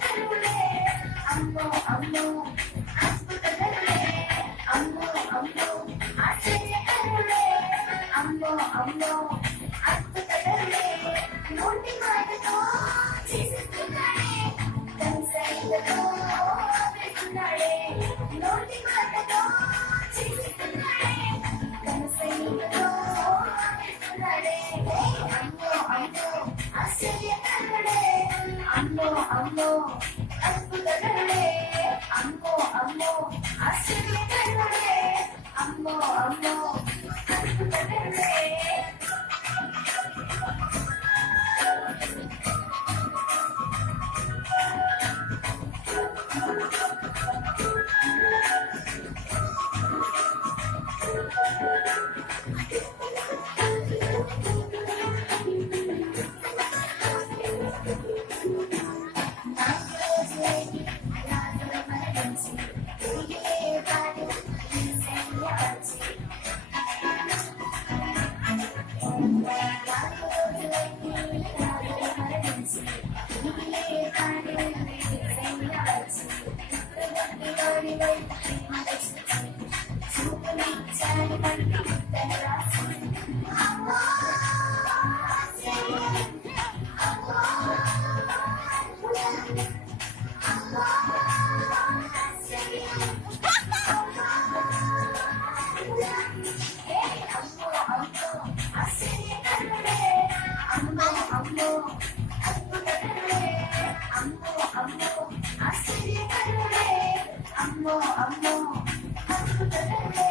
ఆశ్చర్యకరుడే అమ్మో అమ్మో అద్భుతకరుడే అమ్మో అమ్మో ఆశ్చర్యకరుడే అమ్మో అమ్మో అద్భుతకరుడే నోటి మాటతో చేస్తున్నాడే కన్సైలతో వేస్తున్నాడే నోటి మాటతో చేస్తున్నాడే కన్సైలతో వేస్తున్నాడే అమ్మో అమ్మో ఆశ్చర్యకరుడే అమ్మో అమ్మో అద్భుతకరుడే అమ్మో అమ్మో ఆశ్చర్యకరుడే అమ్మో అమ్మో అద్భుతకరుడే అమ్మో అమ్మో అద్భుతకరుడే